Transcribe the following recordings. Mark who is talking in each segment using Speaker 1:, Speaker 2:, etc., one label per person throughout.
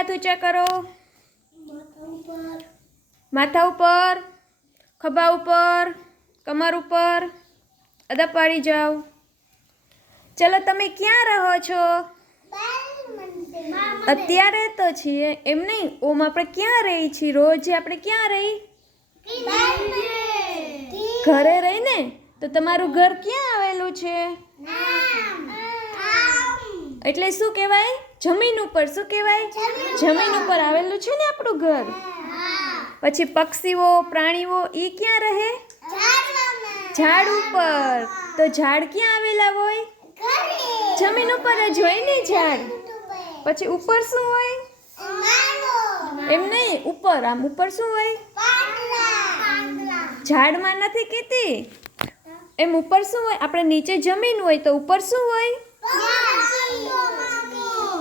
Speaker 1: હાથ ઊંચા કરો. માથા ઉપર, ખભા ઉપર, કમર ઉપર. અદા પાડી જાઓ. ચલો, તમે ક્યાં રહો છો? અત્યારે તો છીએ એમ નહીં? ઓમ, આપણે ક્યાં રહી છીએ? રોજ આપણે ક્યાં રહી? ઘરે રહી ને તો તમારું ઘર ક્યાં આવેલું છે? એટલે શું કહેવાય? જમીન ઉપર શું કહેવાય? જમીન ઉપર આવેલું છે ને આપણું ઘર. પછી પક્ષીઓ, પ્રાણીઓ એ ક્યાં રહે? ઝાડ ઉપર. તો ઝાડ ક્યાં આવેલા હોય? જમીન ઉપર જ હોય ને ઝાડ. પછી ઉપર શું હોય? એમ નહીં, ઉપર. આમ ઉપર શું હોય? ઝાડમાં નથી કહેતી એમ ઉપર શું હોય? આપણે નીચે જમીન હોય તો ઉપર શું હોય?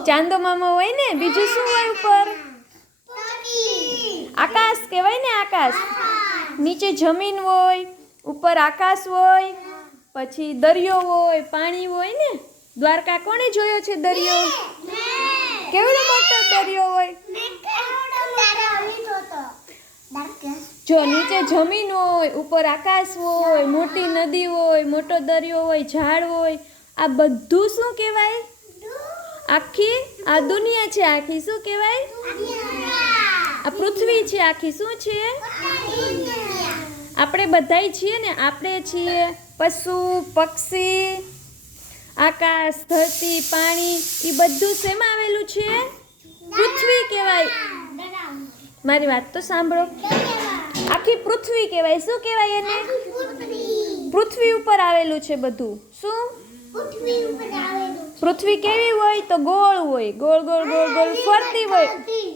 Speaker 1: ચાંદો મામો હોય ને બીજું શું હોય ઉપર? આકાશ કહેવાય ને આકાશ? નીચે જમીન હોય ઉપર આકાશ હોય પછી દરિયો હોય પાણી હોય ને? દ્વારકા કોણે જોયો છે દરિયો? કેવડો મોટો દરિયો હોય? જો નીચે જમીન હોય ઉપર આકાશ હોય મોટી નદી હોય મોટો દરિયો હોય ઝાડ હોય આ બધું શું કહેવાય? આખી, આ દુનિયા છે આખી. શું કહેવાય? આ પૃથ્વી છે આખી. શું છે? આપણે બધાય છીએ ને, આપણે છીએ પશુ, પક્ષી, આકાશ, ધરતી, પાણી એ બધું શેમાં આવેલું છે? પૃથ્વી કહેવાય. મારી વાત તો સાંભળો. આખી પૃથ્વી કહેવાય. શું કહેવાય એને? પૃથ્વી ઉપર આવેલું છે બધું. શું? પૃથ્વી કેવી હોય તો ગોળ હોય. ગોળ ગોળ ગોળ ગોળ ફરતી હોય.